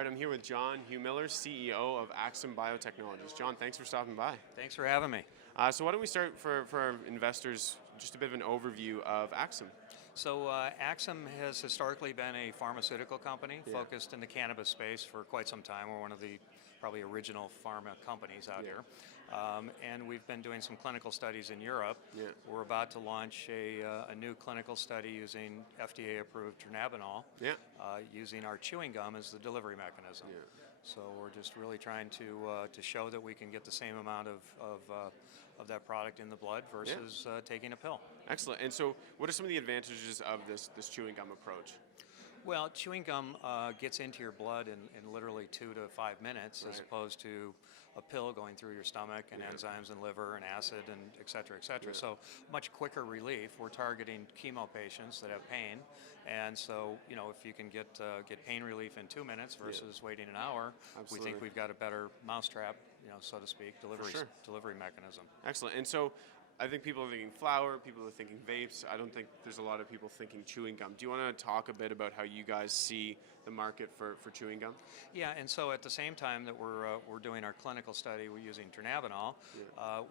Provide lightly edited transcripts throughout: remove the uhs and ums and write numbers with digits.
right, I'm here with John Huemoeller, CEO of Axim Biotechnologies. John, thanks for stopping by. Thanks for having me. So why don't we start for our investors, just a bit of an overview of Axim. So Axim has historically been a pharmaceutical company focused in the cannabis space for quite some time. We're one of the probably original pharma companies out here. And we've been doing some clinical studies in Europe. We're about to launch a new clinical study using FDA-approved dronabinol, using our chewing gum as the delivery mechanism. So we're just really trying to show that we can get the same amount of that product in the blood versus taking a pill. Excellent. And so what are some of the advantages of this chewing gum approach? Well, chewing gum gets into your blood in literally 2 to 5 minutes, as opposed to a pill going through your stomach and enzymes and liver and acid and et cetera, et cetera. So much quicker relief. We're targeting chemo patients that have pain, and so if you can get pain relief in 2 minutes versus waiting an hour, we think we've got a better mousetrap, so to speak, delivery mechanism. Excellent. And so I think people are thinking flower, people are thinking vapes. I don't think there's a lot of people thinking chewing gum. Do you want to talk a bit about how you guys see the market for chewing gum? Yeah, and so at the same time that we're doing our clinical study, we're using dronabinol.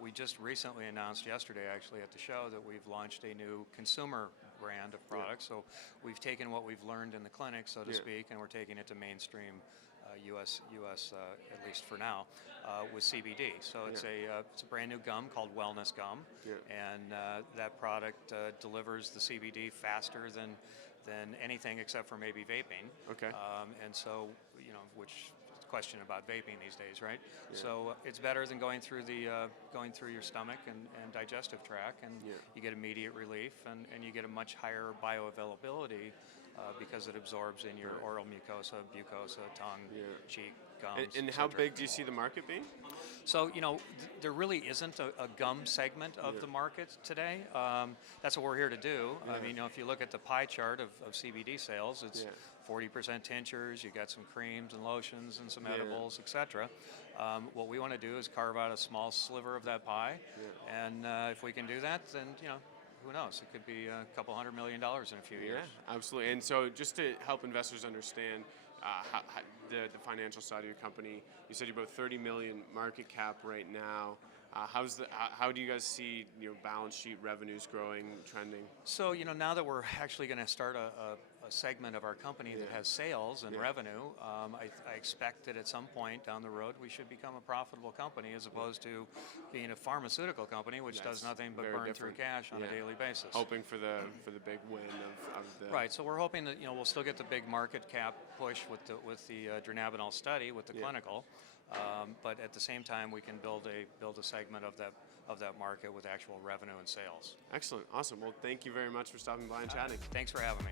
We just recently announced yesterday, actually, at the show that we've launched a new consumer brand of products. So we've taken what we've learned in the clinic, so to speak, and we're taking it to mainstream U.S. At least for now, with CBD. So it's a brand new gum called Wellness Gum, and that product delivers the CBD faster than anything except for maybe vaping. Okay. And so which question about vaping these days, right? So it's better than going through your stomach and digestive tract, and you get immediate relief, and you get a much higher bioavailability because it absorbs in your oral mucosa, tongue, cheek, gums. And how big do you see the market being? So there really isn't a gum segment of the market today. That's what we're here to do. I mean, if you look at the pie chart of CBD sales, it's 40% tinctures. You got some creams and lotions and some edibles, etc. What we want to do is carve out a small sliver of that pie, and if we can do that, then who knows? It could be a couple $100 million in a few years. Yeah, absolutely. And so just to help investors understand how the financial side of your company, you said you're about 30 million market cap right now. How do you guys see balance sheet revenues growing, trending? So now that we're actually going to start a segment of our company that has sales and revenue, I expect that at some point down the road we should become a profitable company, as opposed to being a pharmaceutical company which does nothing but burn through cash on a daily basis. Hoping for the big win of the right. So we're hoping that we'll still get the big market cap push with the dronabinol study with the clinical, but at the same time we can build a segment of that market with actual revenue and sales. Excellent. Awesome. Well, thank you very much for stopping by and chatting. Thanks for having me.